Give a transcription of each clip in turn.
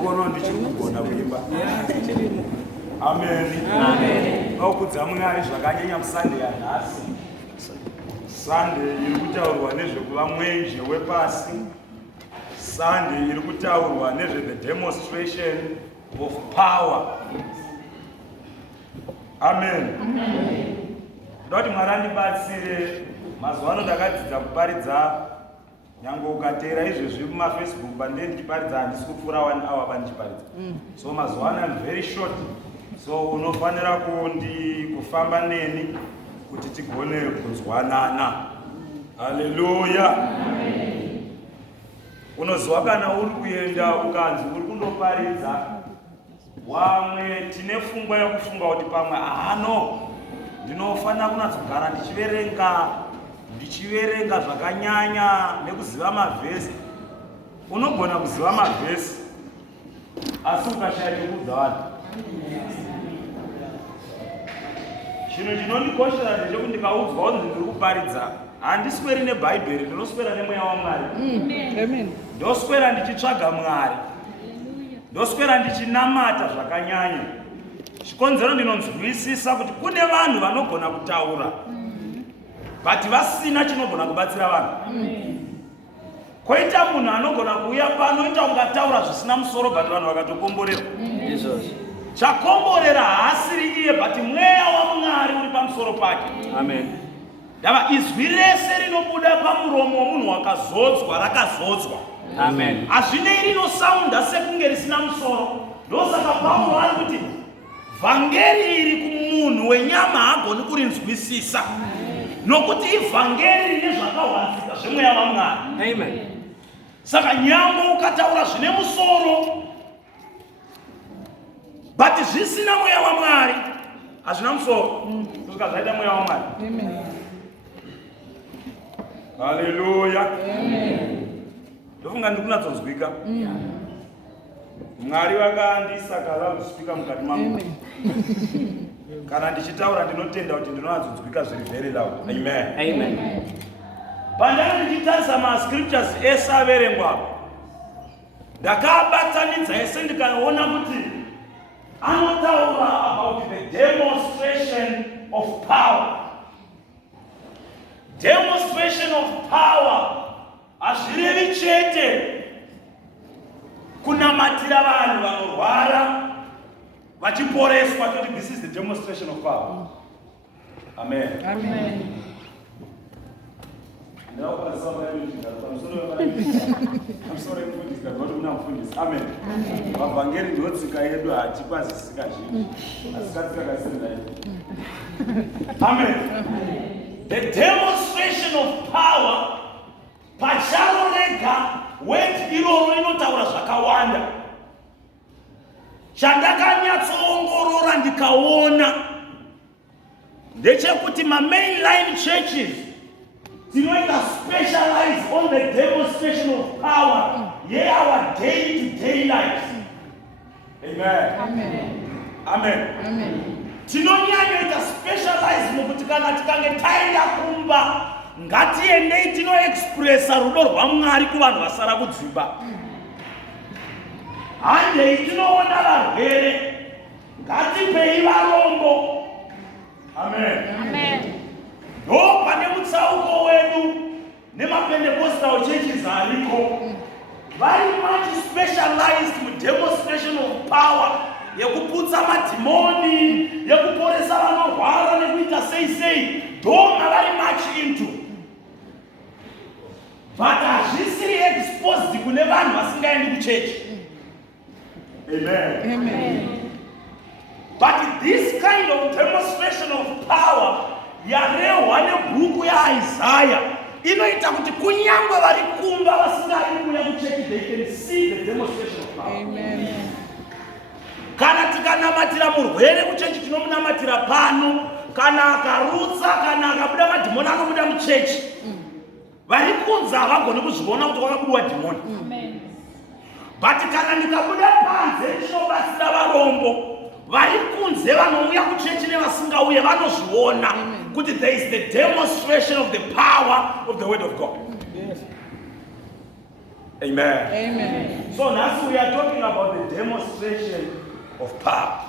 Unoona ndichiri kugona kuimba. Amen. Ngaukudza Mwari zvakanyanya muSunday yanhasi. Sunday iri kutaurwa nezvekuva mwenje wepasi. Sunday iri kutaurwa nezve the demonstration of power. Amen. Ndoda kuti Mwari andibatsire. Mazuva ano ndakadzidza kuparidza. Nyange ukateera izvezvi mumafacebook pandine ndichiparidza handisi kupfuura 1 hour pandichiparidza. So mazuva ano I'm very short. So unofanira kufamba neni kuti tigone kunzwanana. Haleluya. Unoziva kana uri kuenda ukanzi uri kundoparidza wamwe tine pfungwa yekufunga kuti pamwe ndinofanira kunatsogara ndichiverenga zvakanyanya nekuziva mavhesi. Unogona kuziva mavhesi asi ukashaya kuudza vanhu. Chinhu chinondikoshera ndechekuti ndikaudzwa kuti ndiri kuparidza handisweri nebhaibheri, ndinoswera nemweya waMwari. Ndoswera ndichitsvaga Mwari, ndoswera ndichinamata zvakanyanya. Chikonzero ndinonzwisisa kuti kune vanhu vanogona kutaura but vasina chinogona kubatsira vanhu. Koita munhu anogona kuuya pano ita ungataura zvisina musoro but vanhu vakatokomborera. Chakomborera haasiri iye but mweya waMwari uri pamusoro pake. Amen. Ndava izwi rese rinobuda pamuromo womunhu wakazodzwa rakazodzwa. Amen. Hazvinei rinosaunda sekunge risina musoro. Ndosaka Paulo ari kuti vhangeri iri kumunhu wenyama haagoni kurinzwisisa. Nokuti ivhangeri rine zvakawanzika zvemweya waMwari. Amen. Saka nyangwe ukataura zvine musoro but zvisina mweya waMwari hazvina musoro. Kusvika zvaita mweya waMwari. Amen. Haleluya. Ndofunga ndiri kunatsonzwika. Mwari vakandisaka loudspeaker mukati mangu. Kana ndichitaura ndinotenda kuti ndinonatsonzwika zviri very loud. Amen. Pandanga ndichitarisa mascriptures ese averengwa ndakabatanidza ese ndikaona kuti anotaura about the demonstration of power. Demonstration of power hazvirevi chete kunamatira vanhu vanorwara vachiporeswa kuti this is the demonstration of power. Amen. Amen. Mavhangeri ndotsika yedu hatikwazisika zvinhu asikatikakasirina yedu. Amen. The demonstration of power pacharo rega word iroro inotaura zvakawanda. Chandakanyatsoongorora ndikaona ndechekuti mainline churches dzinoita specialize on the demonstration of power our day-to-day lives. Amen. Tinonyanyoita specialize mukuti kana tikange taenda kumba ngatiendei tinoexpressa rudo rwaMwari kuvanhu vasara kudzimba. Handei tinoona varwere ngatipei varombo. Amen. Ndo pane mutsauko wedu nemapentecostal churches ariko very much specialized mu demonstration of power yekuputsa madhimoni, yekuporesa vanorwara nekuita sei ndo very much into. But hazvisiri exposed kune vanhu vasingaendi kuchechi. Amen. But this kind of demonstration of power yarehwa nebhuku yaIsaiah inoita kuti kunyangwe vari kumba vasingaendi kuuya kuchechi they can see the demonstration of power. Amen. Kana tikanamatira murwere kuchechi tinomunamatira pano, kana akarutsa kana akabuda madhimoni anobuda muchechi. Vari kunze havagoni kuzviona kuti kwakabudwa dhimoni. But kana ndikabuda panze ndinobatsira varombo, vari kunze vanouya kuchechi nevasingauye vanozviona kuti there is the demonstration of the power of the word of God. Amen. Amen. So now we are talking about the demonstration of power.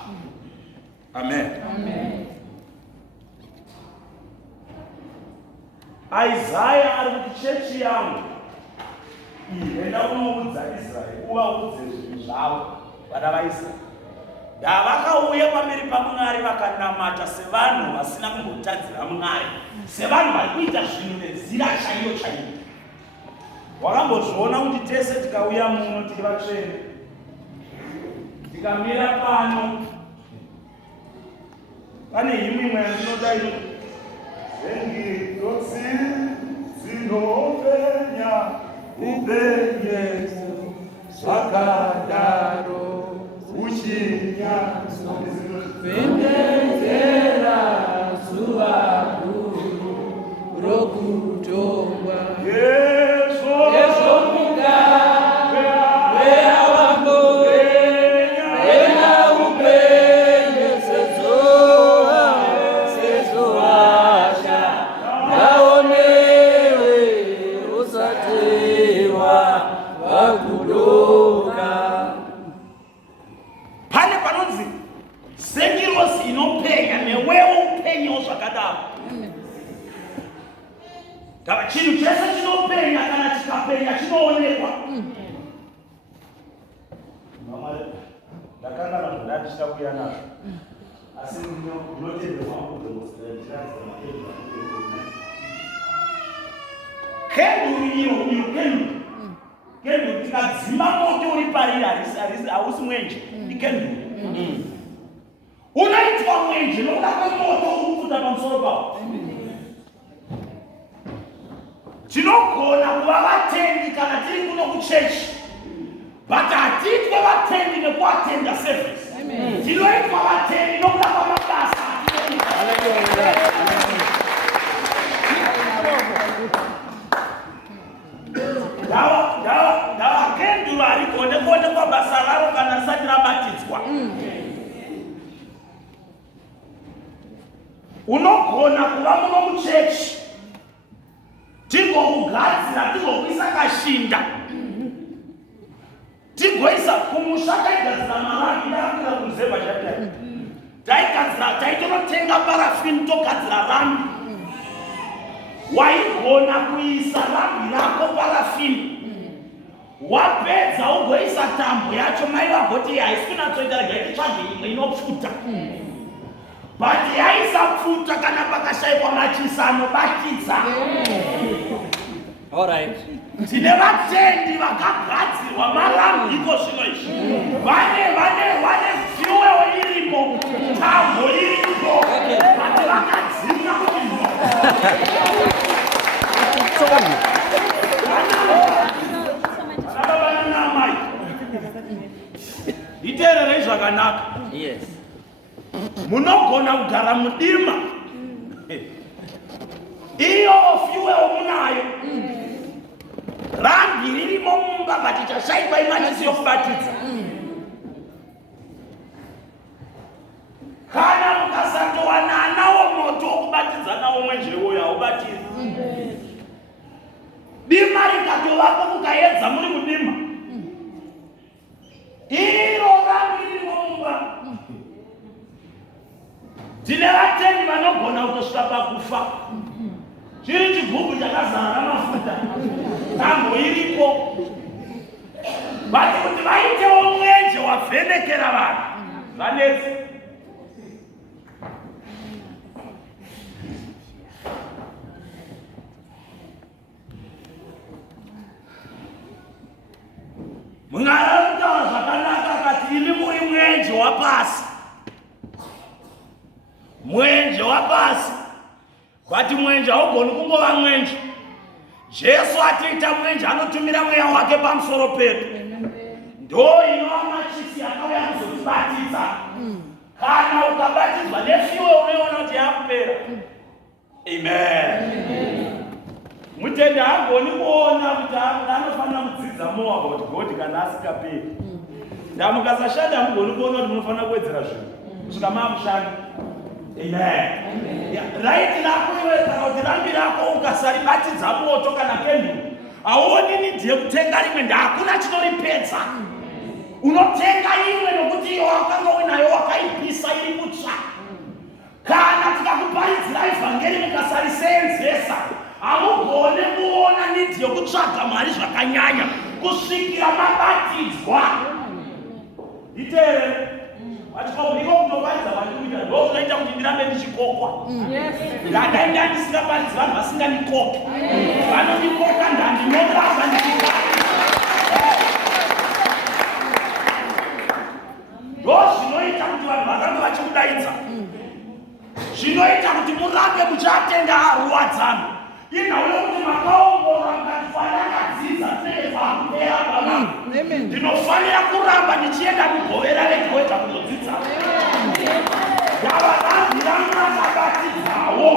Amen. Amen. Isaiah ari kuti chechi yangu enda kunoudza Israeri uvaudze zvinhu zvavo vana vaIsraeri ndavakauya pamberi paMwari vakanamata sevanhu vasina kumbotadzira Mwari, sevanhu vari kuita zvinhu nenzira chaiyo chaiyo. Wakambozviona kuti tese tikauya muno tiri vatsvene tikamira pano pane himwe imwe yandinoda inoti zengiro dzinopenya upenyezo zvakadaro uchinyaso Pendezera zuva guru rokutongwa Yeso muga Wea wambo Wea upenye sezoasha Naonewe usatewa wakudoka. pane panonzi zengirosi inopenya newewo upenyewo zvakadaro. Chinhu chese chinopenya kana chikapenya chinoonekwa. Ndakangana kuti ndatichida kuya nazvo asi ndinotenderwa kudemonstrate kenduru kenduru tikadzima moto uri pariri hausi mwenje ikenduru unoitwa mwenje nokuda kwemoto uri kupfuta pamusoro pawo. Tinogona kuva vatendi kana tiri kuno kuchechi, but hatitwe vatendi nekuatenda service. Tinoitwa vatendi nokuda kwamabasa. Ndava kenduru arikuonekwa basa raro kana risati rabatidzwa. Unogona kuva muno muchechi tigokugadzira tigokuisa kashinda tigoisa kumusha taigadzira marambi ndakapinda kunzemba chapita taitonotenga parafini togadzira rambi waigona kuisa rambi rako parafini wapedza ugoisa tambo yacho mai vagoti haisi kunatsoita regai titsvage imwe inopfuta but yaisapfuta kana pakashayikwa machisa anobatidza. Alright. Tine vatendi vakagadzirwa marambi iko zvino izvi. Vane fuel irimo, tambo irimo. Vati vakadzimwa kuti no. Vana namai. Itererei zvakanaka. Yes. Munogona kugara mudima. Iyo fuel munayo. Rambi ririmo mumba but chashayikwa imachisi yokubatidza. Kana mukasatowana nawo moto wokubatidza nawo mwenjewo haubatidzi. Dima rikatovapo mukaedza muri mudima. Iro rambi ririmo mumba. Tine vatendi vanogona kutosvika pakufa. Chiri chigubhu chakazara mafuta. Tambo iripo. Vati kuti vaitewo mwenje wavhenekera vanhu. Zvanetsi. Mwari kutaura zvakanaka akati imi muri mwenje wapasi. Mwenje wapasi. But mwenje haugoni kungova mwenje. Jesu atiita mwenje anotumira mweya wake pamusoro pedu. Ndo inova machisi akauya kuzotibatidza. Kana ukabatidzwa nefiwe unoona kuti yakupera. Amen. Mutendi haagoni kuona kuti anofanira kudzidza more about God kana asikaperi. Mukasashanda hamugoni kuona kuti munofanira kuwedzera zvinhu kusvika maamushanda. Amen. Right rako iwe kana kuti rambi rako ukasaribatidza moto kana kenduru Hauoni nidhi yekutenga rimwe, hakuna chinoripedza. Unotenga imwe nokuti iyo wakanga uinayo wakaipisa iri kutsva. Kana tikakuparidzira ivhangeri mukasarisenzesa, hamugone kuona nidhi yokutsvaga Mwari zvakanyanya kusvikira mabatidzwa. Itere vachikobviko kunoparidza vandikuita ndokunoita kuti ndirambe ndichikokwa. Ndadai ndisingaparidzi vanhu vasingandikoke. Vanondikoka ndandinokuramba ndichikokwa. Zvinoita kuti vanhu varambe vachikudaidza. Zvinoita kuti murambe muchatenda ruwadzano. Inhauyo kuti makaongorora mukatifanira kadzidza tinenge pakupera baba. Ndinofanira kuramba ndichienda kugovera rega wega kunodzidza. Ndavarambi vangu vakabatidzawo.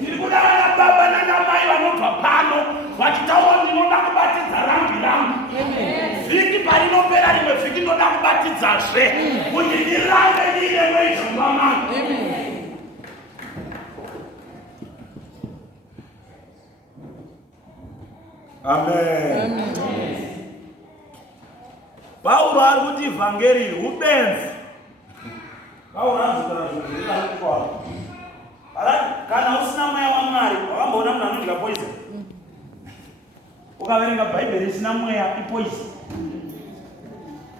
Ndiri kudana nababa nanamai vanobva pano vachitaura ndinoda kubatidza rambi rangu. Vhiki parinopera rimwe vhiki ndoda kubatidzazve kuti ndirambe ndiine mweizvo mumamangu. Amen. Paulo ari kuti ivhangeri ubenzi. Paulo anzokana zvinhu zviri kana usina mweya waMwari, wakamboona munhu anodya poison? Ukaverenga Bhaibheri isina mweya ipoison.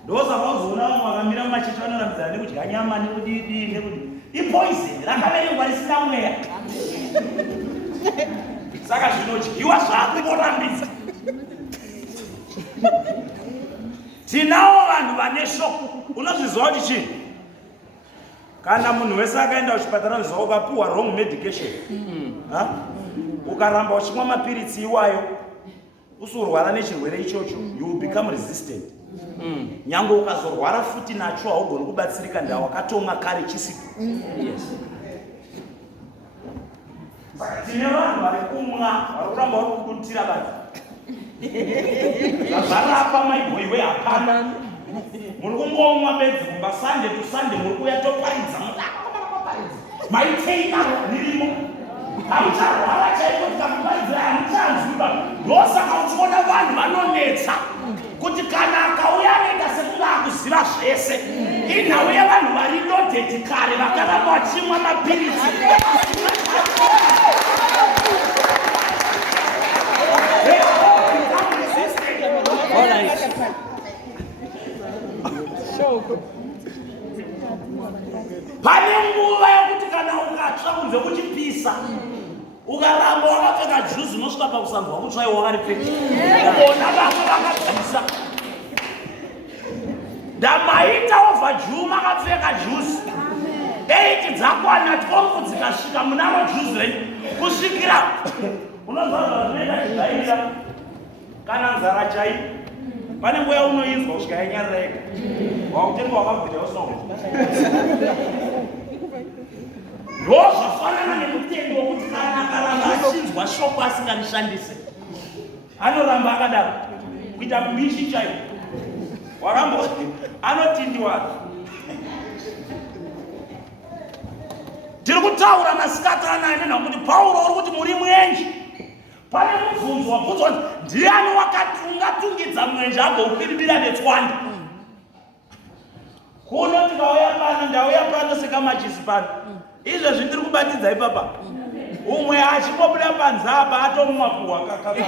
Ndoza pauzoona vamwe vakamira mumachechi vanorambidzana nekudya nyama nekudii nekuti ipoison rakaverengwa risina mweya. Saka zvinodyiwa zvakurambidza. Tinawo vanhu vane shoko. Unozviziva kuti chii? Kana munhu wese akaenda kuchipatara uziva ukapuwa wrong medication, ukaramba uchimwa mapiritsi iwayo usurwara nechirwere ichocho, you will become resistant. Nyange ukazorwara futi nacho haugoni kubatsirika, ndawakatomwa kare chisipo. Saka tine vanhu vari kumwa vari kuramba vari kudutira vanhu. Zvarapa maibhoiwe hapana. Muri kungomwa bedzi kumba Sunday to Sunday muri kuya toparidza mudaparidza. Maiteina nirimo. Hamucharwara chaiko tikakuparidza hamuchanzwiba. Ndosaka uchiona vanhu vanonetsa kuti kana akauya anoita sekunge akuziva zvese. Inhau yevanhu vari lodheti kare vakaramba vachimwa mapiritsi. Pane nguva yokuti kana ukatsva kunze kuchipisa ukaramba wakapfeka juzi unosvika pakusanzwa kutsvaiwa wakaripfeka. Ona vamwe vakabvisa. Ndamaita ovha Juma akapfeka juzi. 8 dzakwana 12 dzikasvika munaro juzi renyu kusvikira unozva zvinoita chigaira kana nzara chai. Pane nguva yaunoinzwa kusvika yanyarira yega. Wakutenga wakabvira usina. Ndozvafanana nemutengo wokuti kana akaramba achinzwa shoko asingarishandise anoramba akadaro kuita mbishi chaiwo. Warambo anotindiwa. Tiri kutaura masikati anaya nokuti Paulo uri kuti muri mwenje. Pane mubvunzo wabvunzwa kuti ndiani wakatungatungidza mwenje agoukwiribira netswanda. Kuno tikauya pano, ndauya pano sekamachisi pano. Izvezvi ndiri kubatidza ipapa. Umwe achikobuda panze apa atomumapuwa kakakwana.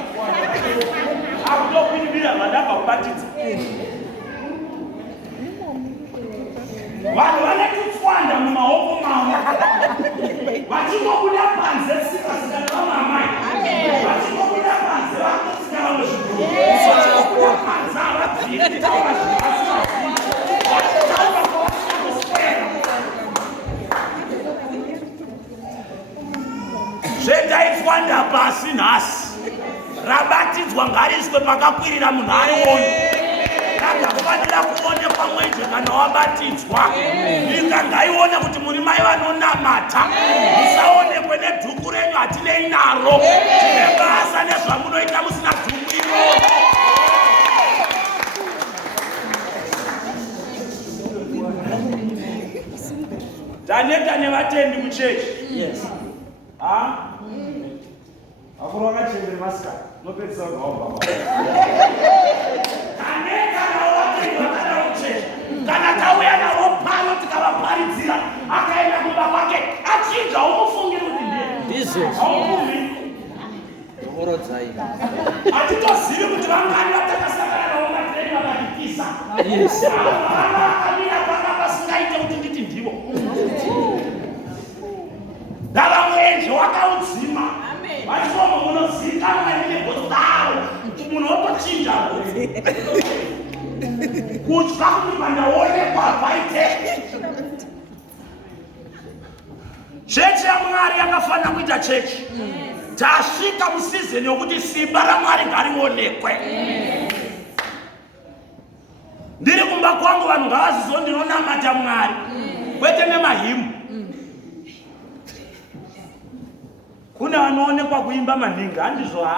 Akutokwiribira vadabva kubatidza. Vanhu vane tutswanda mumaoko mavo. Vachikobuda panze sikasikana vamamai. Vachikobuda panze vakosika vanozviguru. Vachikobuda panze havabviri taura zvivasivasii. Vachitaura kwavasina kuswera. Zvedaitswanda pasi nhasi. Rabatidzwa ngariswe pakakwirira munhu ariwoyo. Rakafanira kuonekwa mwenje kana wabatidzwa. Nyika ngaione kuti muri mai vanonamata. Musaonekwe nedhuku renyu hatinei naro. Tine basa nezvamunoita musina dhuku iroro. Taneta nevatendi muchechi. Yes. Akuru vakachembere masikati. nopedza kuhamba kana wakati ucheche kana tauya navo pano tikavaparidzira akaenda kumba kwake achinja umufungiri kuti ndiye aumumi hatitozivi kuti vangani vatakasangana navo matreni vakadikisa vakamira panga pasingaite kuti nditi ndivo ndava mwenje wakaudzima vachioma munozikanwa nebhotaro munhu wotochinja kutya kuti pandaonekwa paite chechi yaMwari yakafanira kuita chechi tasvika musizeni yokuti simba raMwari ngarionekwe. Ndiri kumba kwangu vanhu ngavazizo ndinonamata Mwari kwete nemahimu. Kuna vanoonekwa kuimba maningi handizvo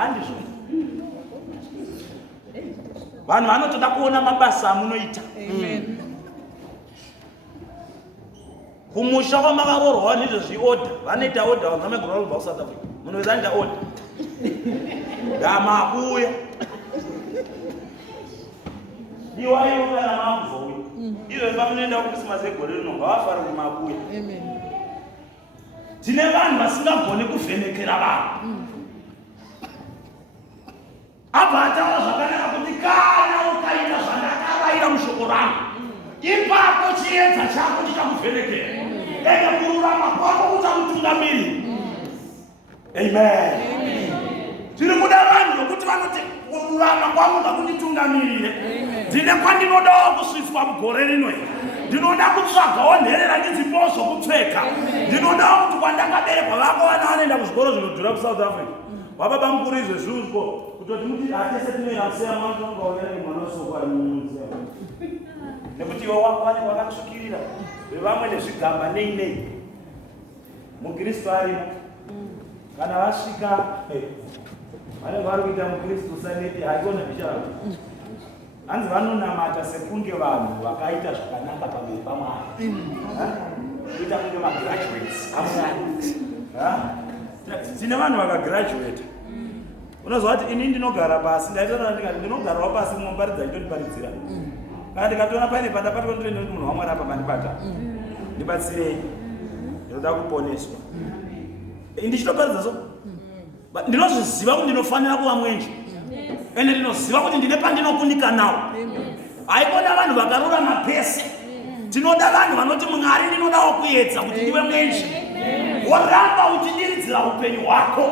vanhu vanotoda kuona mabasa amunoita. Kumusha kwamakavorwa ndizvo zviodha vanoita odha vangamegorwa kubva kuSouth Africa munhu wezaita odha ndamakuya iwaiwo kana makuzouya izvo pamunoenda kuKrisimasi egore rino ngavafare kumakuya. Tine vanhu vasingagoni kuvhenekera vanhu abva ataura zvakanaka kuti kana ukaita zvandakavaira mushoko rangu ipapo chiedza chako chichakuvhenekera ende kururama kwako kuchakutungamirira. Amen. Tiri kuda vanhu vokuti vanoti kururama kwangu ngakunditungamirire. Ndine kwandinodawo kusvitswa mugore rino iri. Ndinoda kutsvagawo nherera ndidzipowo zvokupfeka. Ndinodawo kuti kwandakaberekwa vako vana vanoenda kuzvikoro zvinodhura kuSouth Africa. Wababa mukuru izvezvizvo kutoti muti atese tinoenda kuseya mwana ungaonera mwana wesoko arimumunzi. Nekuti iwe wako vanenge vakatsvukirira vevamwe nezvigamba nei mukristu arimo kana vasvika vanenge vari kuita mukristu saneti haiona bicharo hanzi vanonamata sekunge vanhu vakaita zvakanaka pamberi paMwari kuita kunge magraduates aMwari. Tine vanhu vakagraduate unozwa kuti ini ndinogara pasi ndaitona ndikati ndinogarawo pasi munoparidza nditondiparidzira kana ndikatoona paine pandabatwa ndoenda kuti munhu waMwari apa mandibata ndibatsirei ndinoda kuponeswa ndichitoparidza so ndinozviziva kuti ndinofanira kuva mwenje ende ndinoziva kuti ndine pandinokunika nawo. Haikona vanhu vakarurama pese tinoda vanhu vanoti Mwari ndinodawo kuedza kuti ndive mwenje woramba uchidiridzira upenyu hwako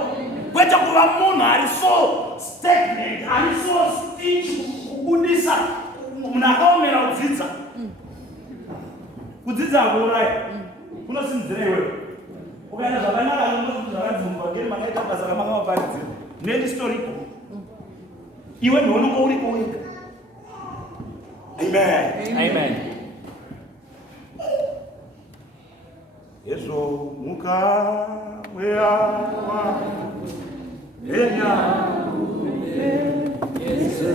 kwete kuva munhu ari so stagnant ari so stitch kubudisa munhu akaomera kudzidza akuuraya kunosimudzira iwewe ukaenda zvakanaka nokuti zvakadzimba ngeri makaita basa ramakavaparidzira nendi story iwe ndionongo uriko wega. Amen. Yesu muka weawa enya Yesu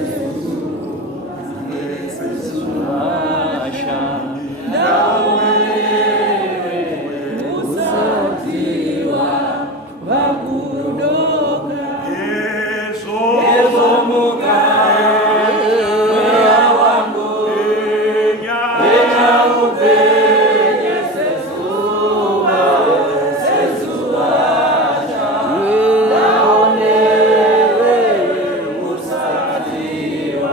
asha nawe usatiwa wakudoka Yesu muka Usatiwa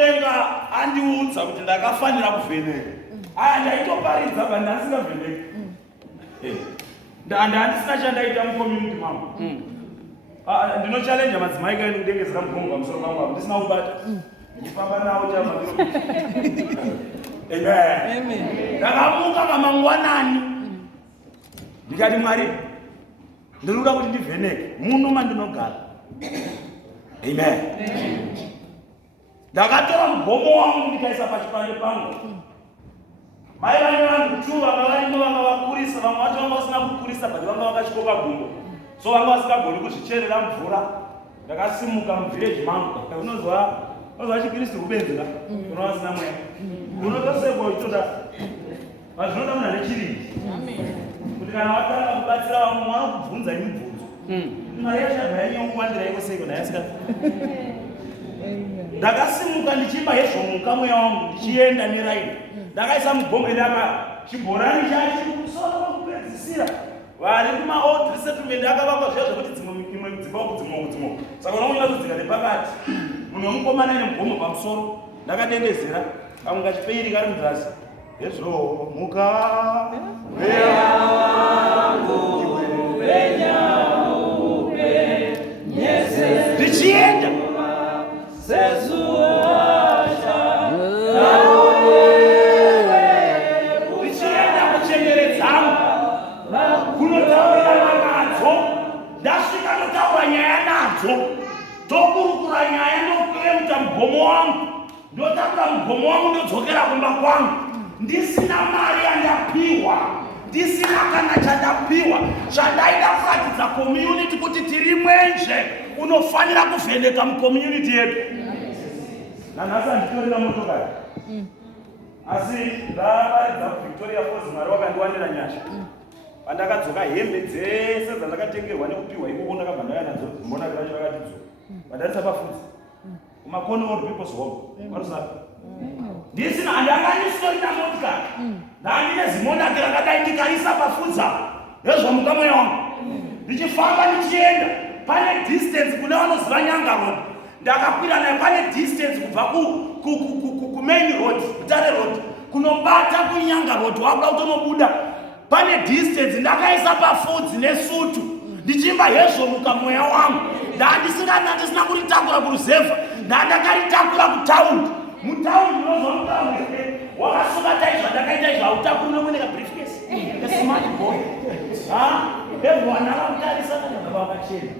kudenga andiudza kuti ndakafanira kuvheneka. Ndaitoparidza bva ndasingavheneki. Handisina chandaita mucommunity mangu. Ndinochallenge madzimai kaini kudengezera mugongo pamusoro pangu apo ndisina kubata. Ndifamba nawo chama. Amen. Ndakamuka mamangwanani. Ndikati Mwari, ndinoda kuti ndivheneke muno mandinogara. Amen. Ndakatora mugomo wangu ndikaisa pachipande pangu. Mai vane vanhu 2 vanga varimo vanga vakurisa, vamwe vacho vanga vasina kukurisa but vanga vakachikoka gumbo. So vanga vasingagoni kuzvicherera mvura. Ndakasimuka muvillage mangu. Unozwa chiKristu kubenzera. Unowa vasina mweya. Unotosekwa ichoda. Zvinoda munhu ane chirindi. Kuti kana watanga kubatsira vamwe vanokubvunza mibvunzo. Mari yachabva yanyongwandira iko seiko ndayasika. Ndakasimuka ndichimba hezvomuka mweya wangu ndichienda neraini. Ndakaisa mugombe ndaka chibhorani chachi kumusoro kwekupedzisira. Vari kumaold resettlement akavakwa zviya zvekuti dzimwe dzimba kudzimwe. Saka unoona kudzika nepakati. Munhu wemukomana ane mugombe pamusoro. Ndakadendezera. Kamwe kachipeiri kari mudzasi. Hezvomuka mweya wangu wenyaupe nyese. Ndichienda. Ndasvika ndotaura nyaya nadzo, tokurukura nyaya ndokuenda mugomo wangu, ndotakura mugomo wangu ndodzokera kumba kwangu, ndisina mari yandapiwa, ndisina kana chandapiwa, zvandaida kuratidza community kuti tiri mwenje unofanira kuvheneka mucommunity yedu. Nanhasi handitorina motokari, asi ndavaridza kuVictoria Falls Mwari wakandiwanira nyasha. Pandakadzoka hembe dzese dzandakatengerwa nekupiwa ikoko ndakabva ndaya nadzo mbona vacho vakatidzoka. Vandarisa pafudzi kumakoni old people's home. Ndisina handakandisitorina motikari. Ndandine zimonaki rakadai ndikarisa pafudza hezvomuka mweya wangu. Ndichifamba ndichienda pane distance kune vanoziva Nyanga Road. Ndakakwira naye pane distance kubva ku main road, Butare Road, kunobata kuNyanga Road wakuda kutonobuda. Pane distance ndakaisa pafudzi nesutu ndichimba hezvomuka mweya wangu. Ndandisina kuritakura kuruzevha, ndandakaritakura kutaundi. Mutaundi unozwa mutaundi wakasuka taizva ndakaita izvo hautakuri nokuoneka briefcase esmart boy. Vevana vakutarisa kana vakachena.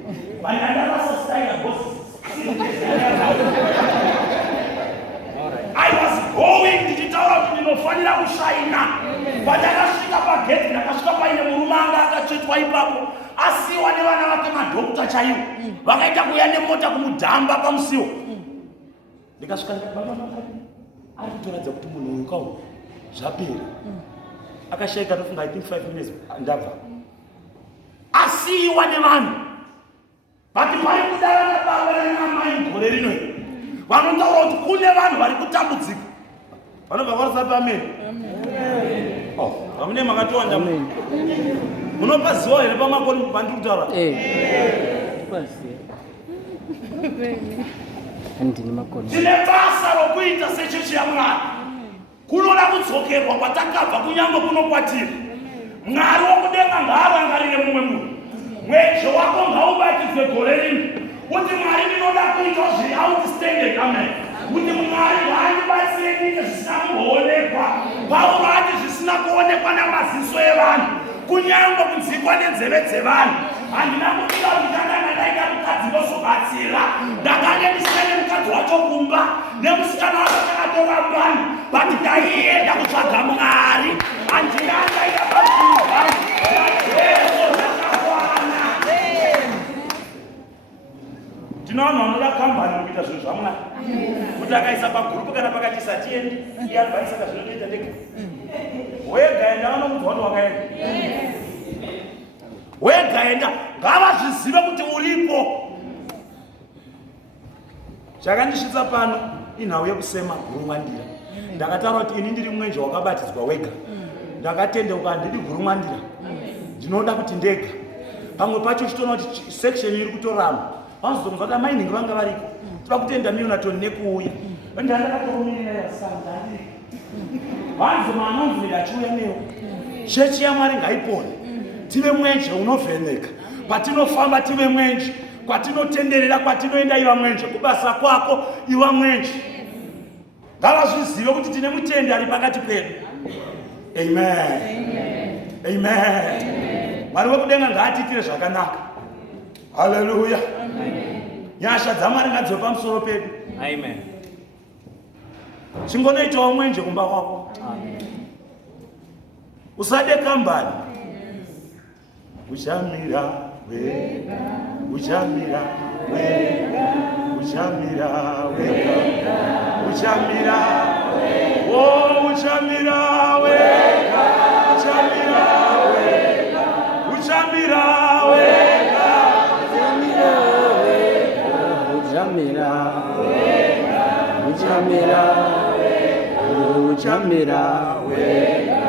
Vandandavasa style boss. I was going ndichitaura kuti ndinofanira kushaina. Pandakasvika pageti ndakasvika paine murume anga akatsvetwa ipapo asiwa nevana vake madhokota chaivo vakaita kuuya nemota kumudhamba pamusiwo. Ndikasvika baba ari kutoradza kuti munhu uyu kauyu zvapera. Akashaika tofunga I think 5 minutes ndabva. Asiwa nevanhu. Bati pari kudara nababa nanamai gore rino vanotaura kuti kune vanhu vari kutambudzika. Vanobva kwarisa pamene. Vamune makatowanda munopa ziwa here pamakoni pandiri kutaura. Tine basa rokuita sechechi yaMwari. Kunoda kudzokerwa kwatakabva kunyange kuno kwatiri. Mwari wokudenga ngaarangarire mumwe munhu. Mwejo wako ngaubatidzwe gore rino. Kuti Mwari ndinoda kuita zviri outstanding. Amen. Kuti Mwari ngaandibatsire kuita zvisina kumboonekwa. Paulo ati zvisina kuonekwa namaziso evanhu, kunyange kunzikwa nenzeve dzevanhu. Handina kudira kuti ndakanga ndaita mukadzi ndozobatsira. Ndakanga ndisina nemukadzi wacho kumba, nemusikana wacho takatora mbani, but ndaienda kutsvaga Mwari. Handina ndaita pazvinhu zvangu. Tinoona vanoda kambani kuita zvinhu zvaMwari. Kuti akaisa pagurupu kana pakati satiendi, iye anobvarisa kazvinotoita ndega. Wegaenda vanomudzwa kuti wakaenda. Wegaenda ngavazvizive kuti uripo. Chakandisvitsa pano inhau yekusema gurumwandira. Ndakataura kuti ini ndiri mwenje wakabatidzwa wega. Ndakatendeuka handidi gurumwandira. Ndinoda kuti ndega. Pamwe pacho chitoona kuti section iri kutorama. Vanozonzwa kuti amainingi vanga variko. Toda kutenda Milton nekuuya. ndandakatomirira yasangani vanzi manonzi ndachiuya newo chechi yaMwari ngaipone tive mwenje unovheneka patinofamba tive mwenje kwatinotenderera kwatinoenda iva mwenje kubasa kwako iva mwenje ngavazvizive kuti tine mutendi ari pakati pedu. Amen. Amen. Mwari wekudenga ngaatiitire zvakanaka. Haleluya. Nyasha dzaMwari ngadzive pamusoro pedu. Amen. Chingonoitawo mwenje kumba kwako. Usade kambani. Uchamira wega, uchamira wega, uchamira wega, uchamira wega, oh uchamira wega, uchamira wega, uchamira wega, Uchamira wega, uchamira wega, uchamira wega.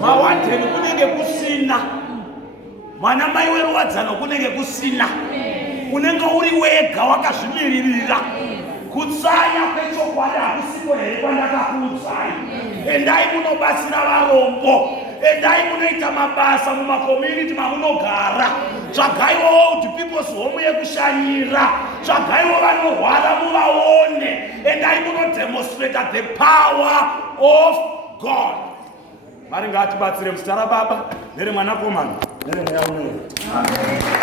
Mawateni kunenge kusina. Mwana mai weruwadzano kunenge kusina. Unenge uri wega wakazvimiririra. Kutsanya kwechokwadi hakusiko here kwandakakuudzai. Endai munobatsira varombo. Endai munoita mabasa mumakomuniti mamunogara. Tsvagaiwo old people's home yekushanyira. Tsvagaiwo vanorwara muvaone. Endai munodemonstrate the power of God. Mwari ngaatibatsire muzita raBaba neremwanakomana neremweya Mweya. Amen.